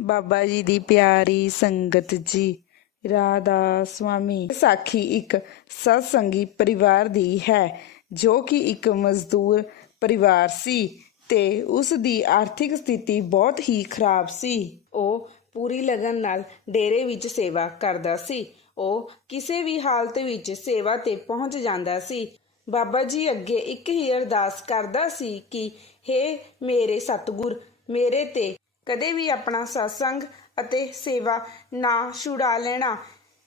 ਬਾਬਾ ਜੀ ਦੀ ਪਿਆਰੀ ਸੰਗਤ ਜੀ, ਰਾਧਾ ਸੁਆਮੀ। ਸਾਖੀ ਇੱਕ ਸਤਸੰਗੀ ਪਰਿਵਾਰ ਦੀ ਹੈ, ਜੋ ਕਿ ਇੱਕ ਮਜ਼ਦੂਰ ਪਰਿਵਾਰ ਸੀ ਤੇ ਉਸ ਦੀ ਆਰਥਿਕ ਸਥਿਤੀ ਬਹੁਤ ਹੀ ਖਰਾਬ ਸੀ। ਉਹ ਪੂਰੀ ਲਗਨ ਨਾਲ ਡੇਰੇ ਵਿੱਚ ਸੇਵਾ ਕਰਦਾ ਸੀ। ਉਹ ਕਿਸੇ ਵੀ ਹਾਲਤ ਵਿੱਚ ਸੇਵਾ ਤੇ ਪਹੁੰਚ ਜਾਂਦਾ ਸੀ। ਬਾਬਾ ਜੀ ਅੱਗੇ ਇੱਕ ਹੀ ਅਰਦਾਸ ਕਰਦਾ ਸੀ ਕਿ हे ਮੇਰੇ ਸਤਿਗੁਰ, ਮੇਰੇ ਤੇ ਕਦੇ ਵੀ ਆਪਣਾ ਸਤਸੰਗ ਅਤੇ ਸੇਵਾ ਨਾ ਛੁਡਾ ਲੈਣਾ।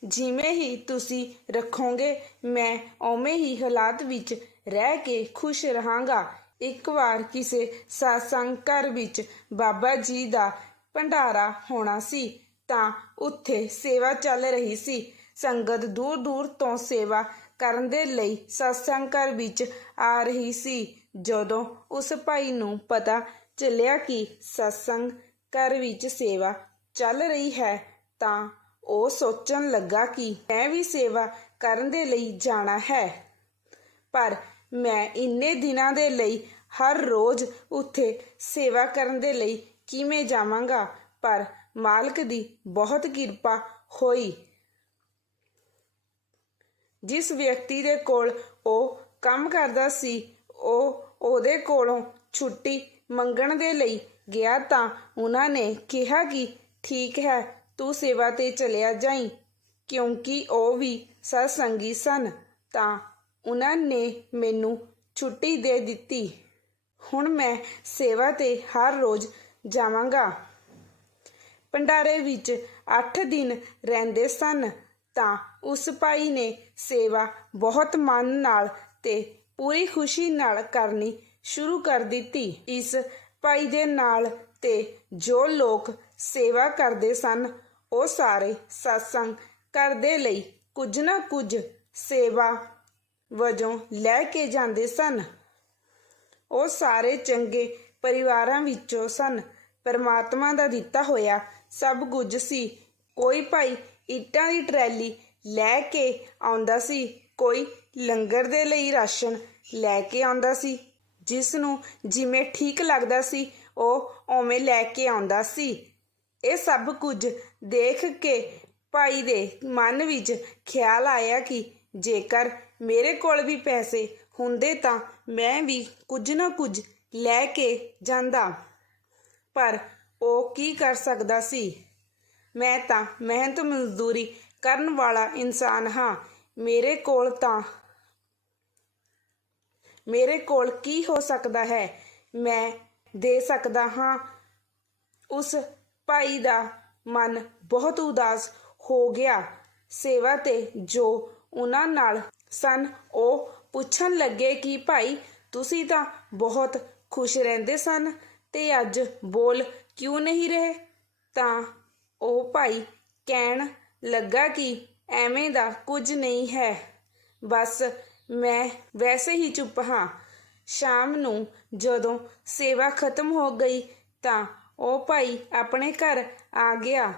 ਜਿਵੇਂ ਹੀ ਤੁਸੀਂ ਰੱਖੋਗੇ, ਮੈਂ ਓਵੇਂ ਹੀ ਹਾਲਾਤ ਵਿੱਚ ਰਹਿ ਕੇ ਖੁਸ਼ ਰਹਾਂਗਾ। ਇੱਕ ਵਾਰ ਕਿਸੇ satsang ਘਰ ਵਿੱਚ ਬਾਬਾ ਜੀ ਦਾ ਭੰਡਾਰਾ ਹੋਣਾ ਸੀ, ਤਾਂ ਉੱਥੇ ਸੇਵਾ ਚੱਲ ਰਹੀ ਸੀ। ਸੰਗਤ ਦੂਰ ਦੂਰ ਤੋਂ ਸੇਵਾ ਕਰਨ ਦੇ ਲਈ satsang ਘਰ ਵਿੱਚ ਆ ਰਹੀ ਸੀ। ਜਦੋਂ ਉਸ ਭਾਈ ਨੂੰ ਪਤਾ ਚੱਲਿਆ ਕਿ satsang ਘਰ ਵਿੱਚ ਸੇਵਾ ਚੱਲ ਰਹੀ ਹੈ ਤਾਂ ਉਹ ਸੋਚਣ ਲੱਗਾ ਕਿ ਮੈਂ ਵੀ ਸੇਵਾ ਕਰਨ ਦੇ ਲਈ ਜਾਣਾ ਹੈ। ਪਰ ਮੈਂ ਇੰਨੇ ਦਿਨਾਂ ਦੇ ਲਈ ਹਰ ਰੋਜ਼ ਉੱਥੇ ਸੇਵਾ ਕਰਨ ਦੇ ਲਈ ਕਿਵੇਂ ਜਾਵਾਂਗਾ? ਪਰ ਮਾਲਕ ਦੀ ਬਹੁਤ ਕਿਰਪਾ ਹੋਈ। ਜਿਸ ਵਿਅਕਤੀ ਦੇ ਕੋਲ ਉਹ ਕੰਮ ਕਰਦਾ ਸੀ, ਉਹ ਉਹਦੇ ਕੋਲੋਂ ਛੁੱਟੀ ਮੰਗਣ ਦੇ ਲਈ ਗਿਆ ਤਾਂ ਉਹਨਾਂ ਨੇ ਕਿਹਾ ਕਿ ਠੀਕ ਹੈ, ਤੂੰ ਸੇਵਾ ਤੇ ਚਲਿਆ ਜਾਈਂ, ਕਿਉਂਕਿ ਉਹ ਵੀ ਸਤਸੰਗੀ ਸਨ। ਤਾਂ ਉਹਨਾਂ ਨੇ ਮੈਨੂੰ ਛੁੱਟੀ ਦੇ ਦਿੱਤੀ। ਹੁਣ ਮੈਂ ਸੇਵਾ ਤੇ ਹਰ ਰੋਜ਼ ਜਾਵਾਂਗਾ। ਭੰਡਾਰੇ ਵਿੱਚ 8 ਦਿਨ ਰਹਿੰਦੇ ਸਨ। ਤਾਂ ਉਸ ਭਾਈ ਨੇ ਸੇਵਾ ਬਹੁਤ ਮਨ ਨਾਲ ਤੇ ਪੂਰੀ ਖੁਸ਼ੀ ਨਾਲ ਕਰਨੀ ਸ਼ੁਰੂ ਕਰ ਦਿੱਤੀ। ਇਸ ਭਾਈ ਦੇ ਨਾਲ ਤੇ ਜੋ ਲੋਕ ਸੇਵਾ ਕਰਦੇ ਸਨ, ਉਹ ਸਾਰੇ satsang ਕਰਦੇ ਲਈ ਕੁਝ ਨਾ ਕੁਝ ਸੇਵਾ ਵਜੋਂ ਲੈ ਕੇ ਜਾਂਦੇ ਸਨ। ਉਹ ਸਾਰੇ ਚੰਗੇ ਪਰਿਵਾਰਾਂ ਵਿੱਚੋਂ ਸਨ। ਪਰਮਾਤਮਾ ਦਾ ਦਿੱਤਾ ਹੋਇਆ ਸਭ ਕੁਝ ਸੀ। ਕੋਈ ਭਾਈ ਇੱਟਾਂ ਦੀ ਟਰੈਲੀ ਲੈ ਕੇ ਆਉਂਦਾ ਸੀ, ਕੋਈ ਲੰਗਰ ਦੇ ਲਈ ਰਾਸ਼ਨ ਲੈ ਕੇ ਆਉਂਦਾ ਸੀ। ਜਿਸ ਨੂੰ ਜਿਵੇਂ ਠੀਕ ਲੱਗਦਾ ਸੀ, ਉਹ ਓਵੇਂ ਲੈ ਕੇ ਆਉਂਦਾ ਸੀ। ਇਹ ਸਭ ਕੁਝ ਦੇਖ ਕੇ ਭਾਈ ਦੇ ਮਨ ਵਿੱਚ ਖਿਆਲ ਆਇਆ ਕਿ ਜੇਕਰ ਮੇਰੇ ਕੋਲ ਵੀ ਪੈਸੇ ਹੁੰਦੇ ਤਾਂ ਮੈਂ ਵੀ ਕੁਝ ਨਾ ਕੁਝ ਲੈ ਕੇ ਜਾਂਦਾ। ਪਰ ਉਹ ਕੀ ਕਰ ਸਕਦਾ ਸੀ? ਮੈਂ ਤਾਂ ਮਿਹਨਤ ਮਜ਼ਦੂਰੀ ਕਰਨ ਵਾਲਾ ਇਨਸਾਨ ਹਾਂ। ਮੇਰੇ ਕੋਲ ਤਾਂ ਮੇਰੇ ਕੋਲ ਕੀ ਹੋ ਸਕਦਾ ਹੈ? ਮੈਂ ਦੇ ਸਕਦਾ ਹਾਂ। ਉਸ ਭਾਈ ਦਾ ਮਨ ਬਹੁਤ ਉਦਾਸ ਹੋ ਗਿਆ। ਸੇਵਾ ਤੇ ਜੋ ਉਹਨਾਂ ਨਾਲ ਸਨ, ਉਹ ਪੁੱਛਣ ਲੱਗੇ ਕਿ, ਭਾਈ, ਤੁਸੀਂ ਤਾਂ ਬਹੁਤ ਖੁਸ਼ ਰਹਿੰਦੇ ਸਨ ਤੇ ਅੱਜ ਬੋਲ ਕਿਉਂ ਨਹੀਂ ਰਹੇ? ਤਾਂ ਉਹ ਭਾਈ ਕਹਿਣ ਲੱਗਾ ਕਿ, ਐਵੇਂ ਦਾ ਕੁਝ ਨਹੀਂ ਹੈ। ਬਸ ਮੈਂ ਵੈਸੇ ਹੀ ਚੁੱਪ ਹਾਂ। ਸ਼ਾਮ ਨੂੰ ਜਦੋਂ ਸੇਵਾ ਖਤਮ ਹੋ ਗਈ ਤਾਂ ਉਹ ਭਾਈ ਆਪਣੇ ਘਰ ਆ ਗਿਆ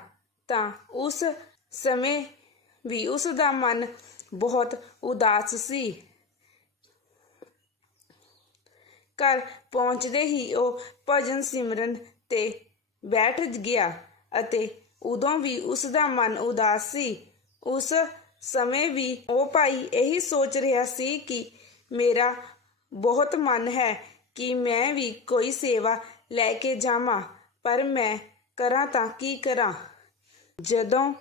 ਤਾਂ ਉਸ ਸਮੇਂ ਵੀ ਉਸ ਦਾ ਮਨ ਬਹੁਤ ਉਦਾਸ ਸੀ। ਘਰ ਪਹੁੰਚਦੇ ਹੀ ਉਹ ਭਜਨ ਸਿਮਰਨ ਤੇ ਬੈਠ ਗਿਆ ਅਤੇ ਉਦੋਂ ਵੀ ਉਸ ਦਾ ਮਨ ਉਦਾਸ ਸੀ। ਉਸ ਸਮੇਂ ਵੀ ਉਹ ਭਾਈ ਇਹੀ ਸੋਚ ਰਿਹਾ ਸੀ ਕਿ ਮੇਰਾ ਬਹੁਤ ਮਨ ਹੈ ਕਿ ਮੈਂ ਵੀ ਕੋਈ ਸੇਵਾ ਲੈ ਕੇ ਜਾਵਾਂ, ਪਰ ਮੈਂ ਕਰਾਂ ਤਾਂ ਕੀ ਕਰਾਂ? ਜਦੋਂ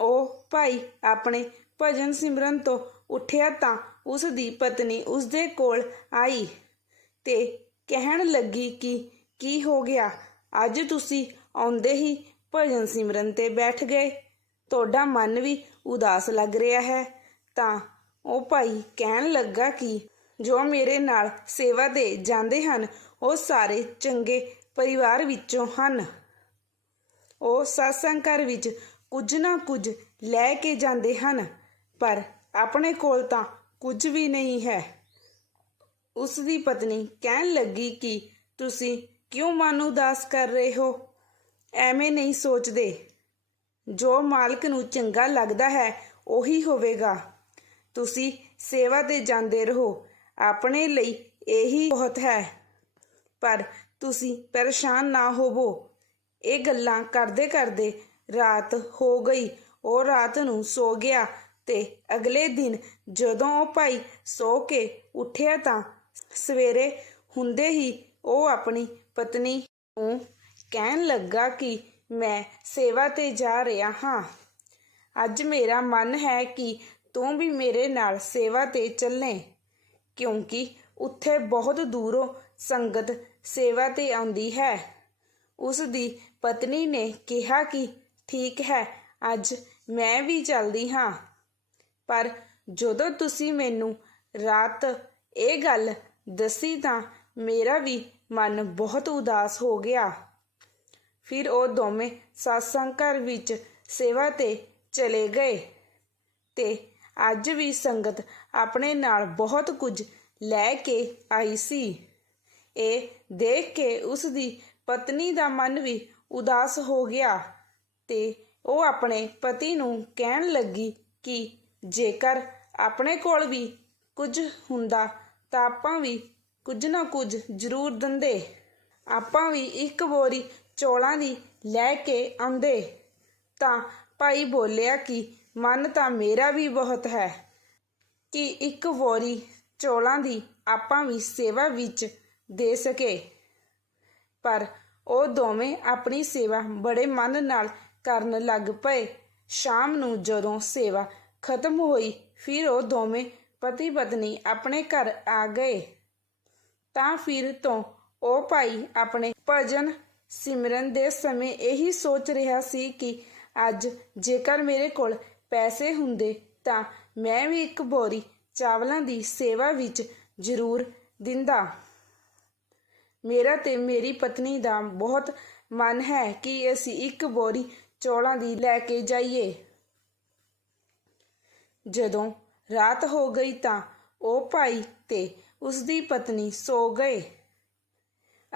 ਉਹ ਭਾਈ ਆਪਣੇ ਭਜਨ ਸਿਮਰਨ ਤੋਂ ਉੱਠਿਆ ਤਾਂ ਉਸ ਦੀ ਪਤਨੀ ਉਸ ਦੇ ਕੋਲ ਆਈ ਤੇ ਕਹਿਣ ਲੱਗੀ ਕਿ ਕੀ ਹੋ ਗਿਆ? ਅੱਜ ਤੁਸੀਂ ਆਉਂਦੇ ਹੀ ਭਜਨ ਸਿਮਰਨ ਤੇ ਬੈਠ ਗਏ। ਤੁਹਾਡਾ ਮਨ ਵੀ ਉਦਾਸ ਲੱਗ ਰਿਹਾ ਹੈ, ਤਾਂ ਉਹ ਭਾਈ ਕਹਿਣ ਲੱਗਾ ਕਿ ਜੋ ਮੇਰੇ ਨਾਲ ਸੇਵਾ ਦੇ ਜਾਂਦੇ ਹਨ, ਉਹ ਸਾਰੇ ਚੰਗੇ ਪਰਿਵਾਰ ਵਿੱਚੋਂ ਹਨ। ਉਹ satsang ਘਰ ਵਿੱਚ ਕੁਝ ਨਾ ਕੁਝ ਲੈ ਕੇ ਜਾਂਦੇ ਹਨ, ਪਰ ਆਪਣੇ ਕੋਲ ਤਾਂ ਕੁਝ ਵੀ ਨਹੀਂ ਹੈ। ਉਸ ਦੀ ਪਤਨੀ ਕਹਿਣ ਲੱਗੀ ਕਿ ਤੁਸੀਂ ਕਿਉਂ ਮਨ ਉਦਾਸ ਕਰ ਰਹੇ ਹੋ? ਐਵੇਂ ਨਹੀਂ ਸੋਚਦੇ। ਜੋ ਮਾਲਕ ਨੂੰ ਚੰਗਾ ਲੱਗਦਾ ਹੈ, ਉਹੀ ਹੋਵੇਗਾ। ਤੁਸੀਂ ਸੇਵਾ ਤੇ ਜਾਂਦੇ ਰਹੋ। ਆਪਣੇ ਲਈ ਇਹੀ ਬਹੁਤ ਹੈ। ਪਰ ਤੁਸੀਂ ਪਰੇਸ਼ਾਨ ਨਾ ਹੋਵੋ। ਇਹ ਗੱਲਾਂ ਕਰਦੇ ਕਰਦੇ ਰਾਤ ਹੋ ਗਈ। ਉਹ ਰਾਤ ਨੂੰ ਸੋ ਗਿਆ ਤੇ ਅਗਲੇ ਦਿਨ ਜਦੋਂ ਉਹ ਭਾਈ ਸੋ ਕੇ ਉੱਠਿਆ ਤਾਂ ਸਵੇਰੇ ਹੁੰਦੇ ਹੀ ਉਹ ਆਪਣੀ ਪਤਨੀ ਨੂੰ ਕਹਿਣ ਲੱਗਾ ਕਿ ਮੈਂ ਸੇਵਾ ਤੇ ਜਾ ਰਿਹਾ ਹਾਂ। ਅੱਜ ਮੇਰਾ ਮਨ ਹੈ ਕਿ ਤੂੰ ਵੀ ਮੇਰੇ ਨਾਲ ਸੇਵਾ ਤੇ ਚੱਲੇ, ਕਿਉਂਕਿ ਉੱਥੇ ਬਹੁਤ ਦੂਰੋਂ ਸੰਗਤ ਸੇਵਾ ਤੇ ਆਉਂਦੀ ਹੈ। ਉਸ ਦੀ ਪਤਨੀ ਨੇ ਕਿਹਾ ਕਿ ਠੀਕ ਹੈ, ਅੱਜ ਮੈਂ ਵੀ ਚੱਲਦੀ ਹਾਂ। ਪਰ ਜਦੋਂ ਤੁਸੀਂ ਮੈਨੂੰ ਰਾਤ ਇਹ ਗੱਲ ਦੱਸੀ ਤਾਂ ਮੇਰਾ ਵੀ ਮਨ ਬਹੁਤ ਉਦਾਸ ਹੋ ਗਿਆ। ਫਿਰ ਉਹ ਦੋਵੇਂ satsang ਘਰ ਵਿੱਚ ਸੇਵਾ ਤੇ ਚਲੇ ਗਏ। ਤੇ ਅੱਜ ਵੀ ਸੰਗਤ ਆਪਣੇ ਨਾਲ ਬਹੁਤ ਕੁਝ ਲੈ ਕੇ ਆਈ ਸੀ। ਇਹ ਦੇਖ ਕੇ ਉਸ ਦੀ ਪਤਨੀ ਦਾ ਮਨ ਵੀ ਉਦਾਸ ਹੋ ਗਿਆ ਤੇ ਉਹ ਆਪਣੇ ਪਤੀ ਨੂੰ ਕਹਿਣ ਲੱਗੀ ਕਿ ਜੇਕਰ ਆਪਣੇ ਕੋਲ ਵੀ ਕੁਝ ਹੁੰਦਾ ਤਾਂ ਆਪਾਂ ਵੀ ਕੁਝ ਨਾ ਕੁਝ ਜ਼ਰੂਰ ਦਿੰਦੇ। ਆਪਾਂ ਵੀ ਇੱਕ ਬੋਰੀ ਚੋਲਾਂ ਦੀ ਲੈ ਕੇ ਆਉਂਦੇ। ਤਾਂ ਭਾਈ ਬੋਲਿਆ ਕਿ ਮਨ ਤਾਂ ਮੇਰਾ ਵੀ ਬਹੁਤ ਹੈ ਕਿ ਇੱਕ ਬੋਰੀ ਚੌਲਾਂ ਦੀ ਆਪਾਂ ਵੀ ਸੇਵਾ ਵਿੱਚ ਦੇ ਸਕੇ। ਪਰ ਉਹ ਦੋਵੇਂ ਆਪਣੀ ਸੇਵਾ ਬੜੇ ਮਨ ਨਾਲ ਕਰਨ ਲੱਗ ਪਏ। ਸ਼ਾਮ ਨੂੰ ਜਦੋਂ ਸੇਵਾ ਖਤਮ ਹੋਈ, ਫਿਰ ਉਹ ਦੋਵੇਂ ਪਤੀ ਪਤਨੀ ਆਪਣੇ ਘਰ ਆ ਗਏ। ਤਾਂ ਫਿਰ ਤੋਂ ਉਹ ਭਾਈ ਆਪਣੇ ਭਜਨ ਸਿਮਰਨ ਦੇ ਸਮੇਂ ਇਹੀ ਸੋਚ ਰਿਹਾ ਸੀ ਕਿ ਅੱਜ ਜੇਕਰ ਮੇਰੇ ਕੋਲ ਪੈਸੇ ਹੁੰਦੇ ਤਾਂ ਮੈਂ ਵੀ ਇੱਕ ਬੋਰੀ ਚਾਵਲਾਂ ਦੀ ਸੇਵਾ ਵਿੱਚ ਜ਼ਰੂਰ ਦਿੰਦਾ। ਮੇਰਾ ਤੇ ਮੇਰੀ ਪਤਨੀ ਦਾ ਬਹੁਤ ਮਨ ਹੈ ਕਿ ਅਸੀਂ ਇੱਕ ਬੋਰੀ ਚੌਲਾਂ ਦੀ ਲੈ ਕੇ ਜਾਈਏ। ਜਦੋਂ ਰਾਤ ਹੋ ਗਈ ਤਾਂ ਉਹ ਭਾਈ ਤੇ ਉਸ ਦੀ ਪਤਨੀ ਸੋ ਗਏ।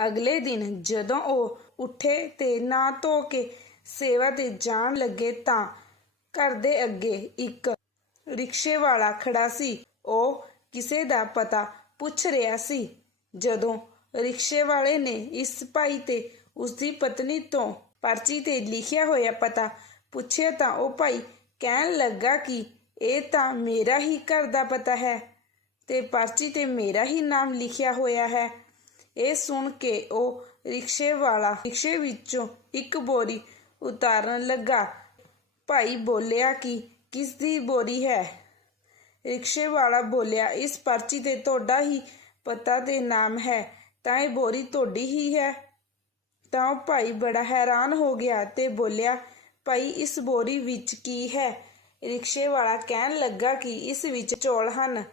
ਅਗਲੇ ਦਿਨ ਜਦੋਂ ਉਹ ਉੱਠੇ ਤੇ ਨਾ ਧੋ ਕੇ ਸੇਵਾ ਤੇ ਜਾਣ ਲੱਗੇ ਤਾਂ ਘਰ ਦੇ ਅੱਗੇ ਇੱਕ ਰਿਕਸ਼ੇ ਵਾਲਾ ਖੜਾ ਸੀ। ਉਹ ਕਿਸੇ ਦਾ ਪਤਾ ਪੁੱਛ ਰਿਹਾ ਸੀ। ਜਦੋਂ ਰਿਕਸ਼ੇ ਵਾਲੇ ਨੇ ਇਸ ਭਾਈ ਤੇ ਉਸਦੀ ਪਤਨੀ ਤੋਂ ਪਰਚੀ ਤੇ ਲਿਖਿਆ ਹੋਇਆ ਪਤਾ ਪੁੱਛਿਆ ਤਾਂ ਉਹ ਭਾਈ ਕਹਿਣ ਲੱਗਾ ਕਿ ਇਹ ਤਾਂ ਮੇਰਾ ਹੀ ਘਰ ਦਾ ਪਤਾ ਹੈ ਤੇ ਪਰਚੀ ਤੇ ਮੇਰਾ ਹੀ ਨਾਮ ਲਿਖਿਆ ਹੋਇਆ ਹੈ। ਇਹ ਸੁਣ ਕੇ ਉਹ ਰਿਕਸ਼ੇ ਵਾਲਾ ਰਿਕਸ਼ੇ ਵਿੱਚੋਂ ਇੱਕ ਬੋਰੀ ਉਤਾਰਨ ਲੱਗਾ। ਭਾਈ ਬੋਲਿਆ ਕਿ ਕਿਸ ਦੀ ਬੋਰੀ ਹੈ? ਰਿਕਸ਼ੇ ਵਾਲਾ ਬੋਲਿਆ, ਇਸ ਪਰਚੀ ਤੇ ਤੁਹਾਡਾ ਹੀ ਪਤਾ ਤੇ ਨਾਮ ਹੈ, ਤਾਂ ਇਹ ਬੋਰੀ ਤੁਹਾਡੀ ਹੀ ਹੈ। ਤਾਂ ਉਹ ਭਾਈ ਬੜਾ ਹੈਰਾਨ ਹੋ ਗਿਆ ਤੇ ਬੋਲਿਆ, ਭਾਈ ਇਸ ਬੋਰੀ ਵਿੱਚ ਕੀ ਹੈ? ਰਿਕਸ਼ੇ ਵਾਲਾ ਕਹਿਣ ਲੱਗਾ ਕਿ ਇਸ ਵਿੱਚ ਚੌਲ ਹਨ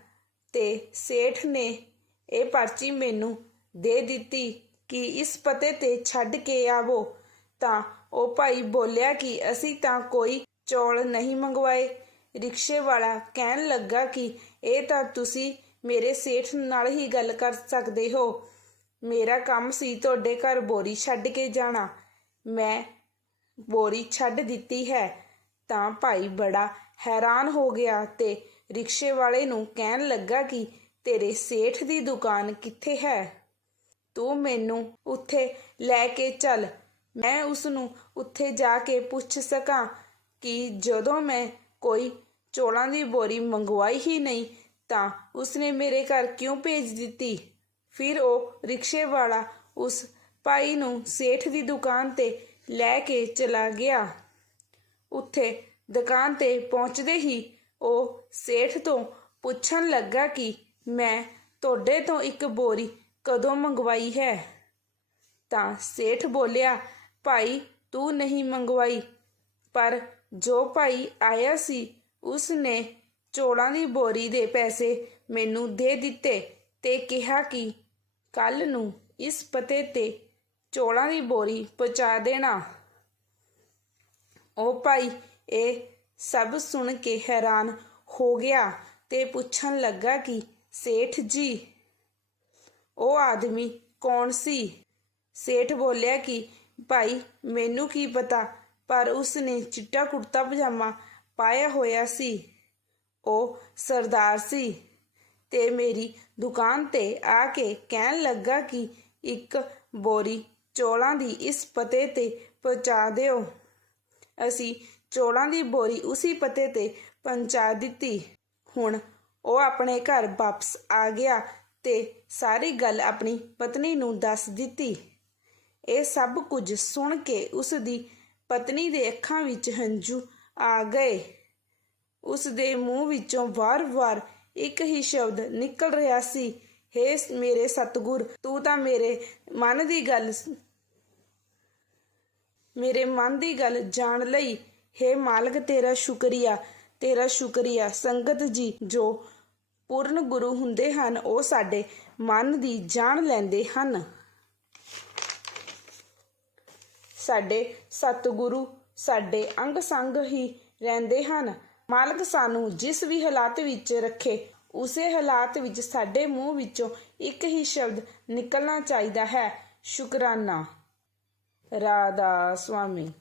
ਤੇ ਸੇਠ ਨੇ ਇਹ ਪਰਚੀ ਮੈਨੂੰ ਦੇ ਦਿੱਤੀ ਕਿ ਇਸ ਪਤੇ ਤੇ ਛੱਡ ਕੇ ਆਵੋ। ਤਾਂ ਉਹ ਭਾਈ ਬੋਲਿਆ ਕਿ ਅਸੀਂ ਤਾਂ ਕੋਈ ਚੌਲ ਨਹੀਂ ਮੰਗਵਾਏ। ਰਿਕਸ਼ੇ ਵਾਲਾ ਕਹਿਣ ਲੱਗਾ ਕਿ ਇਹ ਤਾਂ ਤੁਸੀਂ ਮੇਰੇ ਸੇਠ ਨਾਲ ਹੀ ਗੱਲ ਕਰ ਸਕਦੇ ਹੋ। ਮੇਰਾ ਕੰਮ ਸੀ ਤੁਹਾਡੇ ਘਰ ਬੋਰੀ ਛੱਡ ਕੇ ਜਾਣਾ। ਮੈਂ ਬੋਰੀ ਛੱਡ ਦਿੱਤੀ ਹੈ। ਤਾਂ ਭਾਈ ਬੜਾ ਹੈਰਾਨ ਹੋ ਗਿਆ ਤੇ ਰਿਕਸ਼ੇ ਵਾਲੇ ਨੂੰ ਕਹਿਣ ਲੱਗਾ ਕਿ ਤੇਰੇ ਸੇਠ ਦੀ ਦੁਕਾਨ ਕਿੱਥੇ ਹੈ? ਤੂੰ ਮੈਨੂੰ ਉੱਥੇ ਲੈ ਕੇ ਚੱਲ। ਮੈਂ ਉਸ ਨੂੰ ਉੱਥੇ ਜਾ ਕੇ ਪੁੱਛ ਸਕਾਂ ਕਿ ਜਦੋਂ ਮੈਂ ਕੋਈ ਚੋਲਾਂ ਦੀ ਬੋਰੀ ਮੰਗਵਾਈ ਹੀ ਨਹੀਂ, ਤਾਂ ਉਸਨੇ ਮੇਰੇ ਘਰ ਕਿਉਂ ਭੇਜ ਦਿੱਤੀ? ਫਿਰ ਉਹ ਰਿਕਸ਼ੇ ਵਾਲਾ ਉਸ ਭਾਈ ਨੂੰ ਸੇਠ ਦੀ ਦੁਕਾਨ ਤੇ ਲੈ ਕੇ ਚਲਾ ਗਿਆ। ਉੱਥੇ ਦੁਕਾਨ ਤੇ ਪਹੁੰਚਦੇ ਹੀ ਉਹ ਸੇਠ ਤੋਂ ਪੁੱਛਣ ਲੱਗਾ ਕਿ ਮੈਂ ਤੁਹਾਡੇ ਤੋਂ ਇੱਕ ਬੋਰੀ ਕਦੋਂ ਮੰਗਵਾਈ ਹੈ? ਤਾਂ ਸੇਠ ਬੋਲਿਆ, ਭਾਈ, ਤੂੰ ਨਹੀਂ ਮੰਗਵਾਈ। ਪਰ ਜੋ ਭਾਈ ਆਇਆ ਸੀ ਉਸ ਨੇ ਚੋਲਾਂ ਦੀ ਬੋਰੀ ਦੇ ਪੈਸੇ ਮੈਨੂੰ ਦੇ ਦਿੱਤੇ ਤੇ ਕਿਹਾ ਕਿ ਕੱਲ ਨੂੰ ਇਸ ਪਤੇ ਤੇ ਚੋਲਾਂ ਦੀ ਬੋਰੀ ਪਹੁੰਚਾ ਦੇਣਾ। ਉਹ ਭਾਈ ਇਹ ਸਭ ਸੁਣ ਕੇ ਹੈਰਾਨ ਹੋ ਗਿਆ ਤੇ ਪੁੱਛਣ ਲੱਗਾ ਕਿ ਸੇਠ ਜੀ ਉਹ ਆਦਮੀ ਕੌਣ ਸੀ? ਸੇਠ ਬੋਲਿਆ ਕਿ, ਭਾਈ, ਮੈਨੂੰ ਕੀ ਪਤਾ? ਪਰ ਉਸ ਨੇ ਚਿੱਟਾ ਕੁੜਤਾ ਪਜਾਮਾ ਪਾਇਆ ਹੋਇਆ ਸੀ। ਉਹ ਸਰਦਾਰ ਸੀ ਤੇ ਮੇਰੀ ਦੁਕਾਨ ਤੇ ਆ ਕੇ ਕਹਿਣ ਲੱਗਾ ਕਿ ਇੱਕ ਬੋਰੀ ਚੋਲਾਂ ਦੀ ਇਸ ਪਤੇ ਤੇ ਪਹੁੰਚਾ ਦਿਓ। ਅਸੀਂ ਚੋਲਾਂ ਦੀ ਬੋਰੀ ਉਸੇ ਪਤੇ ਤੇ ਪਹੁੰਚਾ ਦਿੱਤੀ। ਹੁਣ ਉਹ ਆਪਣੇ ਘਰ ਵਾਪਸ ਆ ਗਿਆ ਤੇ ਸਾਰੀ ਗੱਲ ਆਪਣੀ ਪਤਨੀ ਨੂੰ ਦੱਸ ਦਿੱਤੀ। ਇਹ ਸਭ ਕੁਝ ਸੁਣ ਕੇ ਉਸ ਦੀ ਪਤਨੀ ਦੇ ਅੱਖਾਂ ਵਿੱਚ ਹੰਝੂ ਆ ਗਏ। ਉਸ ਦੇ ਮੂੰਹ ਵਿੱਚੋਂ ਵਾਰ-ਵਾਰ ਇੱਕ ਹੀ ਸ਼ਬਦ ਨਿਕਲ ਰਿਹਾ ਸੀ, ਹੇ ਮੇਰੇ ਸਤਗੁਰ, ਤੂੰ ਤਾਂ ਮੇਰੇ ਮਨ ਦੀ ਗੱਲ ਮੇਰੇ ਮਨ ਦੀ ਗੱਲ ਜਾਣ ਲਈ, ਹੇ ਮਾਲਕ, ਤੇਰਾ ਸ਼ੁਕਰੀਆ ਤੇਰਾ ਸ਼ੁਕਰੀਆ, ਸੰਗਤ ਜੀ, ਜੋ ਪੂਰਨ ਗੁਰੂ ਹੁੰਦੇ ਹਨ, ਉਹ ਸਾਡੇ ਮਨ ਦੀ ਜਾਣ ਲੈਂਦੇ ਹਨ। ਸਾਡੇ ਸਤਿਗੁਰੂ ਸਾਡੇ ਅੰਗ ਸੰਗ ਹੀ ਰਹਿੰਦੇ ਹਨ। ਮਾਲਕ ਸਾਨੂੰ ਜਿਸ ਵੀ ਹਾਲਾਤ ਵਿੱਚ ਰੱਖੇ, ਉਸੇ ਹਾਲਾਤ ਵਿੱਚ ਸਾਡੇ ਮੂੰਹ ਵਿੱਚੋਂ ਇੱਕ ਹੀ ਸ਼ਬਦ ਨਿਕਲਣਾ ਚਾਹੀਦਾ ਹੈ, ਸ਼ੁਕਰਾਨਾ। ਰਾਧਾ ਸੁਆਮੀ।